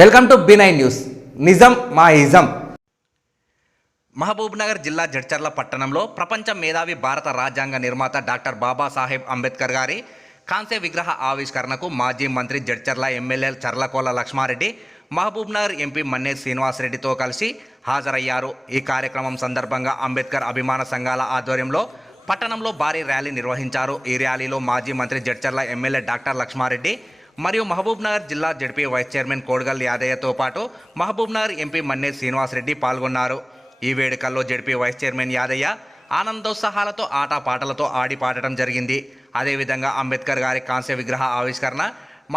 Welcome to B9 news. నిజం మా ism. Mahabubnagar జిల్లా జడ్చర్ల పట్టణంలో ప్రపంచ మేధావి భారత రాజ్యాంగ నిర్మాత డాక్టర్ బాబాసాహెబ్ అంబేద్కర్ గారి కాంస్య విగ్రహ ఆవిష్కరణకు మాజీ మంత్రి జడ్చర్ల ఎమ్మెల్యే చర్లకోల లక్ష్మారెడ్డి, మహబూబ్నగర్ ఎంపీ మన్నే శ్రీనివాసరెడ్డితో కలిసి హాజరయ్యారు. ఈ కార్యక్రమం సందర్భంగా అంబేద్కర్ అభిమాన సంఘాల ఆధ్వర్యంలో పట్టణంలో భారీ ర్యాలీ నిర్వహించారు. ఈ ర్యాలీలో మాజీ మంత్రి జడ్చర్ల ఎమ్మెల్యే డాక్టర్ లక్ష్మారెడ్డి మరియు మహబూబ్నగర్ జిల్లా జడ్పీ వైస్ చైర్మన్ కోడగల్ యాదయ్యతో పాటు మహబూబ్నగర్ ఎంపీ మన్నే శ్రీనివాసరెడ్డి పాల్గొన్నారు. ఈ వేడుకల్లో జడ్పీ వైస్ చైర్మన్ యాదయ్య ఆనందోత్సాహాలతో ఆటపాటలతో ఆడి పాడటం జరిగింది. అదేవిధంగా అంబేద్కర్ గారి కాంస్య విగ్రహ ఆవిష్కరణ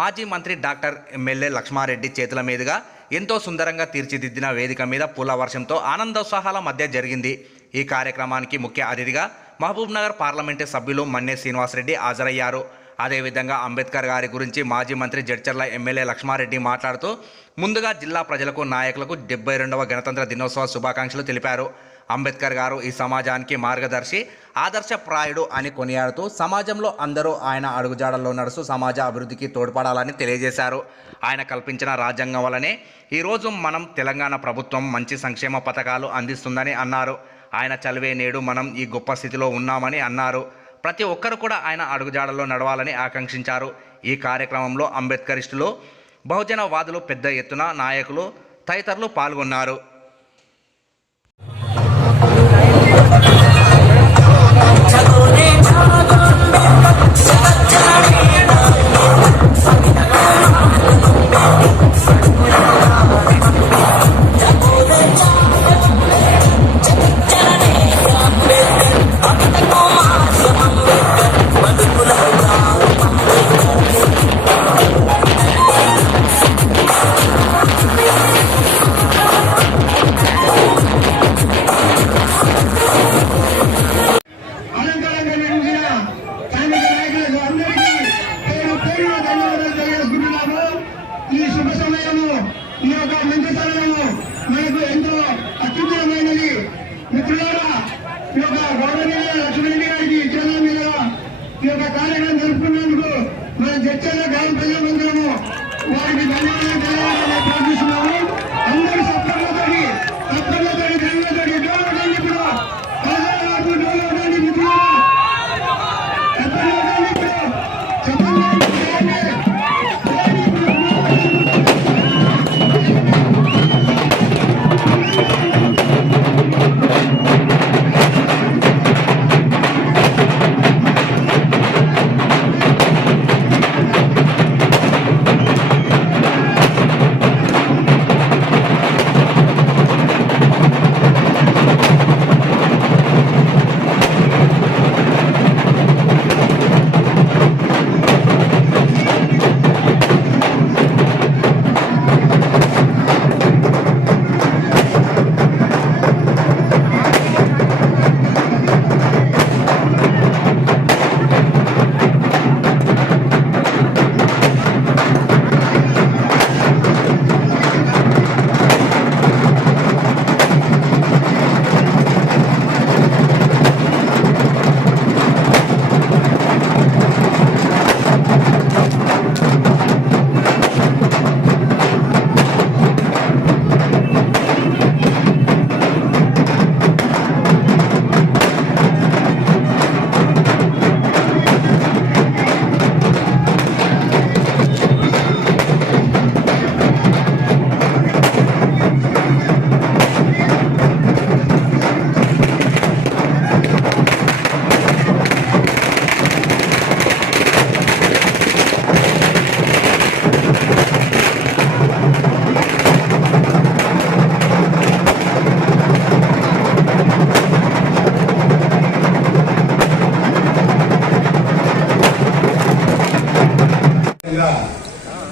మాజీ మంత్రి డాక్టర్ ఎమ్మెల్యే లక్ష్మారెడ్డి చేతుల మీదుగా ఎంతో సుందరంగా తీర్చిదిద్దిన వేదిక మీద పూల వర్షంతో ఆనందోత్సాహాల మధ్య జరిగింది. ఈ కార్యక్రమానికి ముఖ్య అతిథిగా మహబూబ్నగర్ పార్లమెంటు సభ్యులు మన్నే శ్రీనివాసరెడ్డి హాజరయ్యారు. అదేవిధంగా అంబేద్కర్ గారి గురించి మాజీ మంత్రి జడ్చర్ల ఎమ్మెల్యే లక్ష్మారెడ్డి మాట్లాడుతూ ముందుగా జిల్లా ప్రజలకు, నాయకులకు 72వ గణతంత్ర దినోత్సవ శుభాకాంక్షలు తెలిపారు. అంబేద్కర్ గారు ఈ సమాజానికి మార్గదర్శి, ఆదర్శప్రాయుడు అని కొనియాడుతూ సమాజంలో అందరూ ఆయన అడుగుజాడల్లో నడుస్తూ సమాజ అభివృద్ధికి తోడ్పడాలని తెలియజేశారు. ఆయన కల్పించిన రాజ్యాంగం వల్లనే ఈరోజు మనం తెలంగాణ ప్రభుత్వం మంచి సంక్షేమ పథకాలు అందిస్తుందని అన్నారు. ఆయన చదివే నేడు మనం ఈ గొప్ప స్థితిలో ఉన్నామని అన్నారు. ప్రతి ఒక్కరు కూడా ఆయన అడుగుజాడల్లో నడవాలని ఆకాంక్షించారు. ఈ కార్యక్రమంలో అంబేద్కరిస్టులు, బహుజనవాదులు, పెద్ద ఎత్తున నాయకులు తదితరులు పాల్గొన్నారు. ఈ యొక్క మంచి సమయము మనకు ఎంతో అత్యుత్తమైనది. మిత్రులారా, ఈ యొక్క గౌరవనీయ లక్ష్మణరెడ్డి గారికి చేతుల మీదుగా ఈ యొక్క కార్యక్రమం జరుపుకున్నందుకు మన జడ్చర్ల గ్రామ ప్రజలందరము వారికి ధన్యవాదాలు తెలియాలని ప్రార్థిస్తున్నాము. అందరి సత్కర్లతోటి ఇప్పుడు మిత్రులారా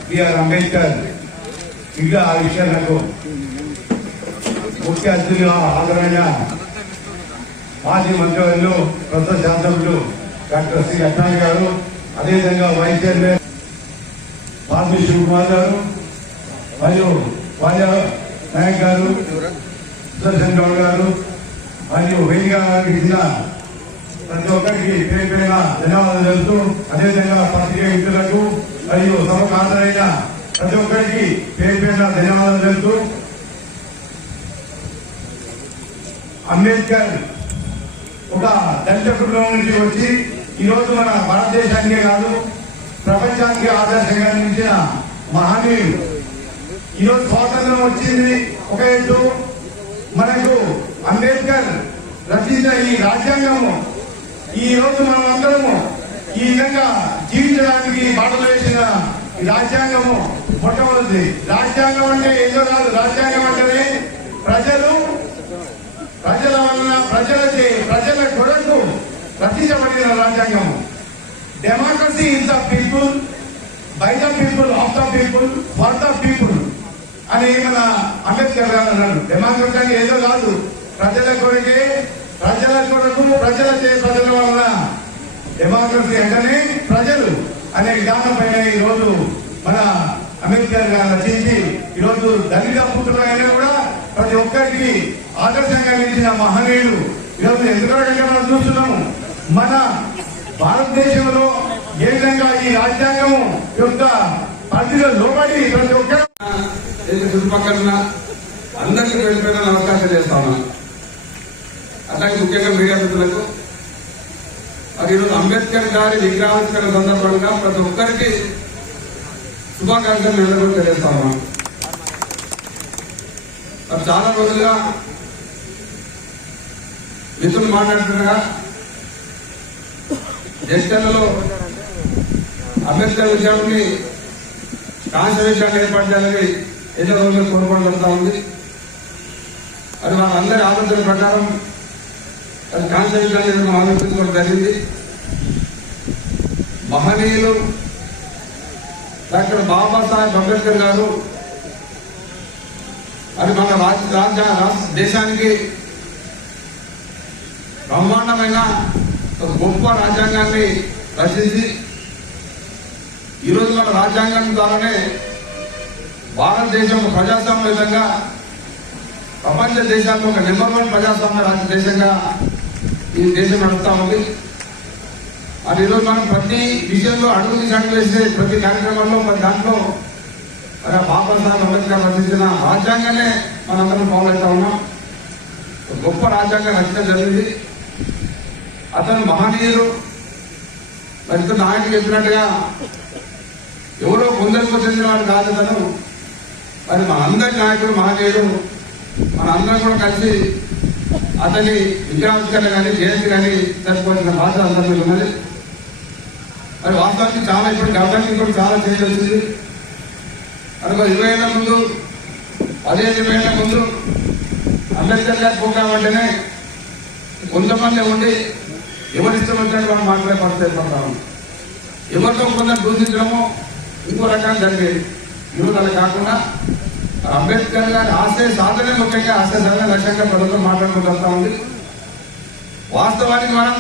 బిఆర్ అంబేద్కర్ విగ్రహ ఆవిష్కరణకు ముఖ్య అతిథిగా హాజరైన మాజీ మంత్రివర్యులు, ప్రస్తుత శాసనసభ్యులు డాక్టర్ శ్రీ అట్నాయక్ గారు, అదేవిధంగా వైస్ చైర్మన్ పార్టీ శివకుమార్ గారు మరియు వాజా నాయక్ గారు, సుదర్శన్ గౌడ్ గారు మరియు వేదిక ఇచ్చిన ప్రతి ఒక్కరికి పేరు పేరున ధన్యవాదాలు తెలుపుతూ, అదేవిధంగా పత్రికా మిత్రులకు మరియు సభకు హాజరైన ప్రతి ఒక్కరికి పేరు పేరున ధన్యవాదాలు తెలుపుతూ అంబేద్కర్ ఒక దళిత కుటుంబం నుంచి వచ్చి ఈరోజు మన భారతదేశానికే కాదు ప్రపంచానికి ఆదర్శంగా నిలిచిన మహనీయుడు. ఈరోజు స్వాతంత్రం వచ్చింది ఒక ఎత్తు, మనకు అంబేద్కర్ రచించిన ఈ రాజ్యాంగము ఈ రోజు మనం అందరము ఈ విధంగా జీవించడానికి బాటలు వేసిన ఈ రాజ్యాంగము మొట్టమొదటి. రాజ్యాంగం అంటే ఏదో కాదు, రాజ్యాంగం అంటేనే ప్రజల వలన ప్రజల కొరకు రచించబడిన రాజ్యాంగము. Democracy is the people, by the people, of the people, for the people అని మన అంబేద్కర్ గారు అన్నాడు. డెమోక్రసీ అంటే ఏదో కాదు, ప్రజల కొరకే, ప్రజల కొరకు, ప్రజల వలన. డెమోక్రసీ అంటేనే ప్రజలు అనే విధానం పైన ఈ రోజు మన అంబేద్కర్ గారు రచించి ఈరోజు దళిత పుత్రులైనా కూడా ప్రతి ఒక్కరికి ఆదర్శంగా నిలిచిన మహనీయుడు. ఈరోజు ఎందుకంటే మనం చూస్తున్నాము మన భారతదేశంలో ఏ విధంగా ఈ రాజ్యాంగము యొక్క పరిధిలో లోబడి ప్రతి ఒక్కరు చుట్టుపక్కల అందరికీ వెళ్ళిపోయిన నమస్కారం చేస్తా ఉన్నాను. అట్లాగే ముఖ్యంగా మీడియా మిత్రులకు మరి ఈరోజు అంబేద్కర్ గారి విగ్రహావిష్కరణ సందర్భంగా ప్రతి ఒక్కరికి శుభాకాంక్షలు నేను తెలియజేస్తా ఉన్నాను. మరి చాలా రోజులుగా మిత్రులు మాట్లాడుతుండగా జస్టర్లలో అంబేద్కర్ విషయాన్ని కాన్స్టిట్యూషన్ ఏర్పాటు చేయాలని ఎన్నో రోజులు కోరుకోవడం జరుగుతూ ఉంది. అది వాళ్ళందరి ఆలోచన ప్రకారం అది కాన్స్టిట్యూషన్ ఆలోచించుకోవడం జరిగింది. మహనీయులు డాక్టర్ బాబాసాహెబ్ అంబేద్కర్ గారు అది మన దేశానికి బ్రహ్మాండమైన ఒక గొప్ప రాజ్యాంగాన్ని రచించి ఈరోజు మన రాజ్యాంగం ద్వారానే భారతదేశం ప్రజాస్వామ్యంగా ప్రపంచ దేశాల్లో ఒక నెంబర్ 1 ప్రజాస్వామ్య దేశంగా ఈ దేశం నడుస్తూ ఉంది. అది ఈరోజు మనం ప్రతి విషయంలో అడుగు వేసే ప్రతి కార్యక్రమంలో ప్రతి దాంట్లో బాబాసాహెబ్ అంబేద్కర్ రచించిన రాజ్యాంగాన్ని మనందరం ఫాలో అవుతా ఉన్నాం. గొప్ప రాజ్యాంగం రచన జరిగింది. అతను మహనీయుడు. మరి నాయకుడు చెప్పినట్టుగా ఎవరో కొందరికి చెందిన వాడు కాదు అతను. మరి మన అందరి నాయకుడు మహనీయుడు. మన అందరం కూడా కలిసి అతని విగ్రహావిష్కరణ కానీ జయంతి కానీ జరుపుకోవాల్సిన బాధ్యత అందరి ఉన్నది. మరి వాస్తవానికి చాలా ఇప్పుడు గవర్నమెంట్ కూడా చాలా చేంజ్ వచ్చింది. అనుకో 20 ఏళ్ల ముందు 15 ఏళ్ల ముందు అంబేద్కర్ గారి ప్రోగ్రాం అంటేనే కొంతమంది ఉండి ఎవరిష్టం వచ్చినట్టు వాళ్ళు మాట్లాడే పరిస్థితి ఏర్పడతాము. ఎవరితో కొందరు దూషించడము ఇంకో రకంగా జరిగేది. యువతలు కాకుండా అంబేద్కర్ గారి ఆశయ సాధనే ముఖ్యంగా ఆశయ సాధన లక్ష్యంగా ప్రభుత్వం మాట్లాడుకుంటూ ఉంది. వాస్తవానికి మనం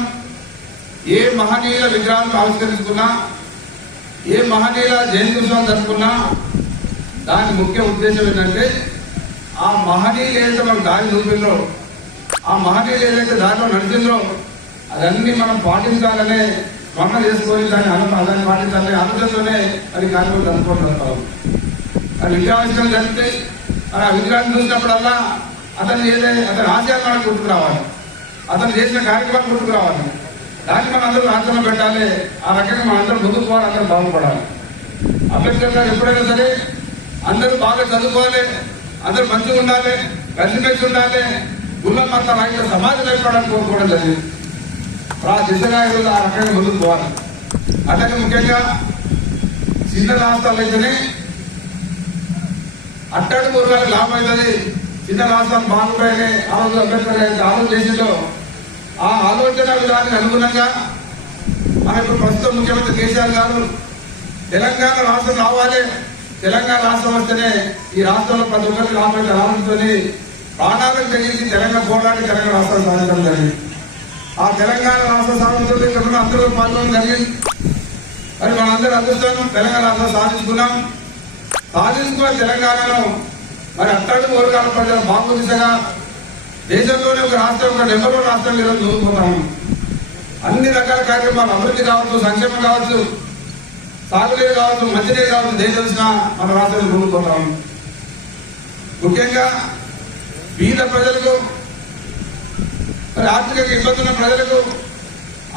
ఏ మహనీయుల విగ్రహాలను ఆవిష్కరించుకున్నా, ఏ మహనీయుల జయంతి ఉత్సవం జరుపుకున్నా దాని ముఖ్య ఉద్దేశం ఏంటంటే ఆ మహనీయులు ఏదైతే మనకు దారి చూపిందో, ఆ మహనీయులు ఏదైతే దారిలో నడిచిందో అదన్నీ మనం పాటించాలనే స్మరణ చేసుకొని దాన్ని పాటించాలనే ఆలోచనతోనే అది కార్యక్రమం జరుపుకుంటాం. అది విగ్రహావిష్కరణ జరిగితే ఆ విగ్రహాన్ని చూసినప్పుడల్లా అతను ఆశయాలు మనకు గుర్తుకు రావాలి, అతను చేసిన కార్యక్రమాలు గుర్తుకు రావాలి. దాన్ని మనం అందరూ ఆచరణ పెట్టాలి. ఆ రకంగా మనం అందరూ ముందుకు పోవాలి, అందరూ బాగుపడాలి. అంబేద్కర్ గారు ఎప్పుడైనా సరే అందరూ బాగా చదువుకోవాలి, అందరూ మంచిగా ఉండాలి, కలిసిమెలిసి ఉండాలి, కుల మత రైతుల సమాజం ఏర్పడాలని కోరుకోవడం జరిగింది. ఆ దిశగా ఈరోజు ఆ రకంగా ముందుకు పోవాలి. అట్లాగే ముఖ్యంగా చిన్న రాష్ట్రాలు అయితేనే అట్టడి వర్గాలకు లాభం అవుతుంది, చిన్న రాష్ట్రాలు బాగుంటాయని ఆ రోజు అంబేద్కర్ గారి ఆలోచన చేసిందో ఆ ఆలోచన విధానానికి అనుగుణంగా మన ఇప్పుడు ప్రస్తుతం ముఖ్యమంత్రి కేసీఆర్ గారు తెలంగాణ రాష్ట్రం రావాలి, తెలంగాణ రాష్ట్రం వస్తేనే ఈ రాష్ట్రంలో ప్రతి ఒక్కరికి లాభం రావాలని ప్రాణాలకు తెగించి తెలంగాణ పోరాడి తెలంగాణ రాష్ట్రం సాధించడం జరిగింది. ఆ తెలంగాణ రాష్ట్ర సాధనతో ఇక్కడ అందరూ పాల్గొనడం జరిగింది. మరి మనందరూ అదృష్టం తెలంగాణ రాష్ట్రం సాధించుకున్నాం. సాధించుకున్న తెలంగాణలో మరి అట్టడుగు వర్గాల ప్రజలు బాగు దిశగా దేశంలోనే ఒక రాష్ట్రం, ఒక నెంబర్ 1 రాష్ట్రం ఈరోజు ముందుకుపోతాము. అన్ని రకాల కార్యక్రమాలు అభివృద్ధి కావచ్చు, సంక్షేమం కావచ్చు, సాగునీరు కావచ్చు, మంచినీరు కావచ్చు, దేని తెలిసినా మన రాష్ట్రాన్ని ముందుకు పోతాం. ముఖ్యంగా బీద ప్రజలకు, మరి ఆర్థికంగా ఇబ్బందున్న ప్రజలకు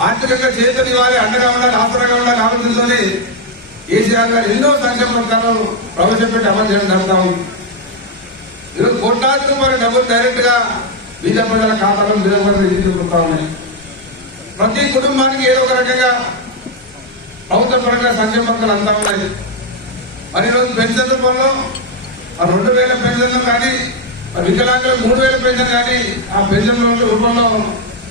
ఆర్థికంగా చేతులు ఇవ్వాలి, అండగా ఉండాలి, ఆసరాగా ఉండాలి ఆలోచనతోనే కేసీఆర్ గారు ఎన్నో సంక్షేమ పథకాలు ప్రవేశపెట్టి అమలు చేయడం జరుగుతా ఉంది. ఈరోజు కోట్లాది రూపాయల డబ్బులు డైరెక్ట్ గా బీద ప్రజల ఖాతాలో బీద ప్రజలు తీసుకుంటా ఉన్నాయి. ప్రతి కుటుంబానికి ఏదో ఒక రకంగా ప్రభుత్వ పరంగా సంక్షేమ పథకాలు అంతా ఉన్నాయి. మరి ఈరోజు పెన్షన్ రూపంలో 2000 పెన్షన్లు కానీ, వికలాంగులకు 3000 పెన్షన్ కానీ, ఆ పెన్షన్ రూపంలో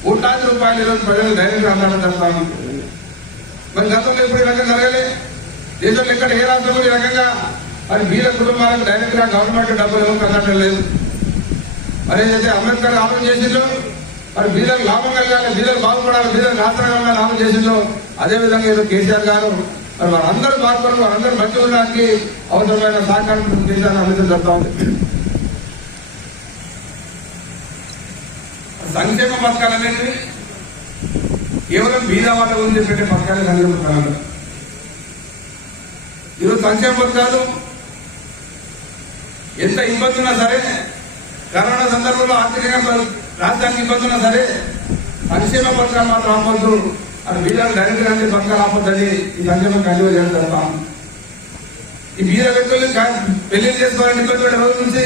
కోట్లాది రూపాయలు ఈరోజు ప్రజలు డైరెక్ట్ గా అందడం జరుగుతాను. మరి గతంలో ఇప్పుడు ఈ రకంగా జరగలే. దేశంలో ఎక్కడ ఏ రాష్ట్రంలో ఈ రకంగా మరి బీద కుటుంబాలకు డైరెక్ట్ గా గవర్నమెంట్ డబ్బులు ఎవరికి అందడం లేదు. మరి ఏదైతే అంబేద్కర్ ఆలోచన చేసిందో, మరి బీదలకు లాభం కలగాలి, బీదలు బాగుపడాలి, బీదలకు రాష్ట్రంగా లాభం చేసిందో, అదేవిధంగా ఈరోజు కేసీఆర్ గారు మరి వారందరూ బాగుపడి వారందరూ మంచి ఉండడానికి అవసరమైన సహకారం కేసీఆర్ అందించడం జరుగుతూ ఉంది. సంక్షేమ పథకాలు అనేవి కేవలం బీద వాళ్ళ గురించి పెట్టే పథకాలే సంక్షేమ పథకాలు. ఈరోజు సంక్షేమ పథకాలు ఎంత ఇబ్బంది ఉన్నా సరే, కరోనా సందర్భంలో ఆర్థికంగా రాష్ట్రానికి ఇబ్బంది ఉన్నా సరే, సంక్షేమ పథకాలు మాత్రం ఆపొద్దు, అది బీదలు డైరెక్ట్ గా పథకాలు ఆపొద్దని ఈ సంక్షేమం కంటిన్యూ చేయడం జరుగుతాం. ఈ బీద వ్యక్తులు పెళ్లి చేసుకోవాలని ఇబ్బంది పడే రోజు నుంచి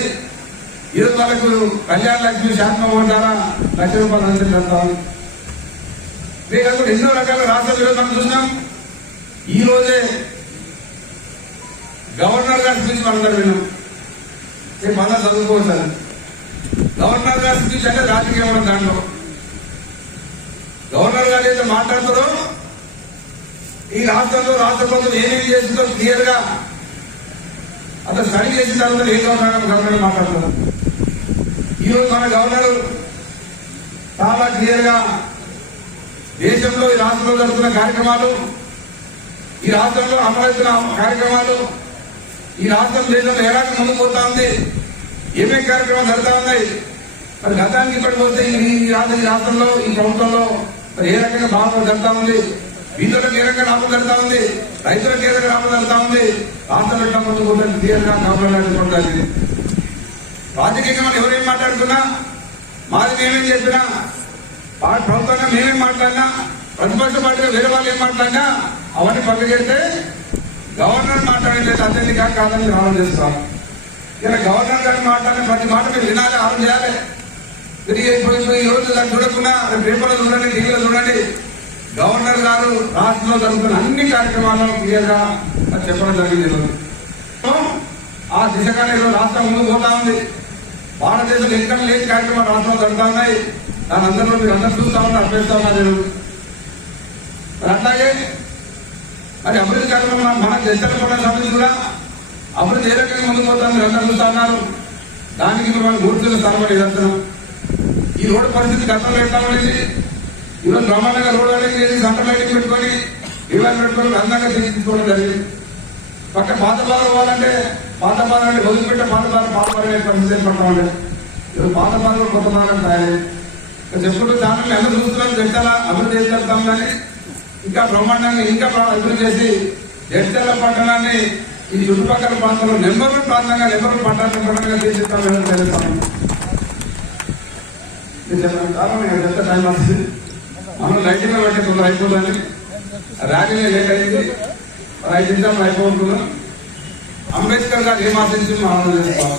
ఈరోజు వాళ్ళకు కళ్యాణ లక్ష్మి శాసనం ద్వారా ₹1,00,000 అందించడం జరుగుతాం. ఎన్నో రకాల రాష్ట్ర ఈరోజు మనం చూసినాం. ఈ రోజే గవర్నర్ గారి స్పీచ్ మనందరూ విన్నాం. రేపు మళ్ళా చదువుకోవచ్చు. గవర్నర్ గారి స్పీచ్ అంటే రాజకీయం ఉండదు. దాంట్లో గవర్నర్ గారు అయితే మాట్లాడుతారో ఈ రాష్ట్రంలో రాష్ట్ర ప్రభుత్వం ఏమేమి చేస్తుందో క్లియర్ గా అతను స్టడీ చేసిన తర్వాత ఏ గవర్నర్ మాట్లాడుతున్నారు. ఈరోజు మన గవర్నర్ చాలా క్లియర్ గా దేశంలో ఈ రాష్ట్రంలో జరుగుతున్న కార్యక్రమాలు, ఈ రాష్ట్రంలో అమలవుతున్న కార్యక్రమాలు, ఈ రాష్ట్రం దేశంలో ఎలాంటి ముందుకు పోతా ఉంది, ఏమేమి కార్యక్రమాలు జరుగుతా ఉన్నాయి, మరి గతానికి ఇప్పటికి పోతే ఈ రాష్ట్రంలో ఈ ప్రభుత్వంలో మరి ఏ రకంగా బాగా జరుగుతా ఉంది, బీదలకు ఏ రకంగా లాభం జరుగుతా ఉంది, రైతులకు ఏ రకంగా లాభం జరుగుతా ఉంది, రాష్ట్రం ఎట్లా ముందుకు పోతుంది క్లియర్ గా కాపాడాలి. రాజకీయంగా మనం ఎవరేం మాట్లాడుకున్నా, మాది మేమేం చెప్పినా, ప్రభుత్వంగా మేమేం మాట్లాడినా, ప్రతిపక్ష పార్టీగా వేరే వాళ్ళు ఏం మాట్లాడినా అవన్నీ పక్కన చేస్తే గవర్నర్ మాట్లాడేది అతన్ని కాదని ఆలోచన చేస్తాం. ఇలా గవర్నర్ గారిని మాట్లాడిన ప్రతి మాట మీరు వినాలి, ఆలోచన చేయాలి. మీరు ఈ రోజు దాన్ని చూడకుండా పేపర్లో చూడండి, టీవీలో చూడండి, గవర్నర్ గారు రాష్ట్రంలో జరుగుతున్న అన్ని కార్యక్రమాలను క్లియర్ గా చెప్పడం జరిగింది. ఆ దిశగానే ఈరోజు రాష్ట్రం ముందుకు పోతా ఉంది. భారతదేశంలో ఎక్కడ లేని కార్యక్రమాలు రాష్ట్రంలో జరుగుతా ఉన్నాయి. దాని అందరిలో మీరు అందరూ చూస్తా ఉన్నారు, అర్పిస్తా ఉన్నారు. అట్లాగే మరి అభివృద్ధి కార్యక్రమం మన జడ్చర్ల సంబంధించి కూడా అభివృద్ధి ఏ రకంగా ముందుకు పోతాం మీరు అందరూ చూస్తా ఉన్నారు. దానికి ఇప్పుడు మనం గుర్తున్న స్థానం ఎదుగుతున్నాం. ఈ రోడ్డు పరిస్థితి గతంలో ఎట్లా ఉండేది, ఈరోజు బ్రహ్మాండంగా రోడ్డు అనేది సెంటర్ లైటింగ్ పెట్టుకొని డివైన్ పెట్టుకొని అందంగా తీసుకోవడం జరిగింది. పక్క పాత బాధ పోవాలంటే పాత బాధ అంటే వదిలిపెట్టే పాత బాధ పరిస్థితి పడతామండి. ఈరోజు పాత బాధలు కొత్త బాధలు తయారు చెప్పుకుంటూ ఛానల్ అందరూ చూస్తున్నాం. జడ్చర్ల అభివృద్ధి చేస్తాం కానీ ఇంకా బ్రహ్మాండంగా ఇంకా అభివృద్ధి చేసి జడ్చర్ల పట్టణాన్ని ఈ చుట్టుపక్కల ప్రాంతంలో నెంబర్ 1 ప్రాంతంగా నెంబర్ 1 పట్టణంగా తీర్చిస్తామని తెలుస్తాము. చెప్తే టైం వస్తుంది. మనం లైటింగ్ పెట్టే తొందర అయిపోతుంది. ర్యాలీ లేట్ అయింది, 5 నిమిషాలు అయిపోతున్నాం. అంబేద్కర్ గారు ఏం ఆశించి మనం ఆలోచిస్తాం.